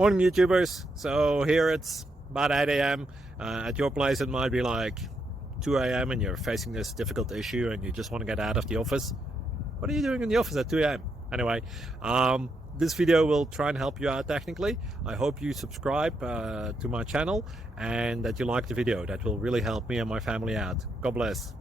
Morning, YouTubers. So here it's about 8 a.m. At your place, it might be like 2 a.m. and you're facing this difficult issue and you just want to get out of the office. What are you doing in the office at 2 a.m.? Anyway, this video will try and help you out technically. I hope you subscribe to my channel and that you like the video. That will really help me and my family out. God bless.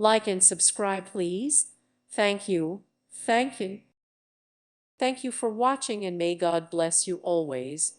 Like and subscribe, please. Thank you. Thank you. Thank you for watching, and may God bless you always.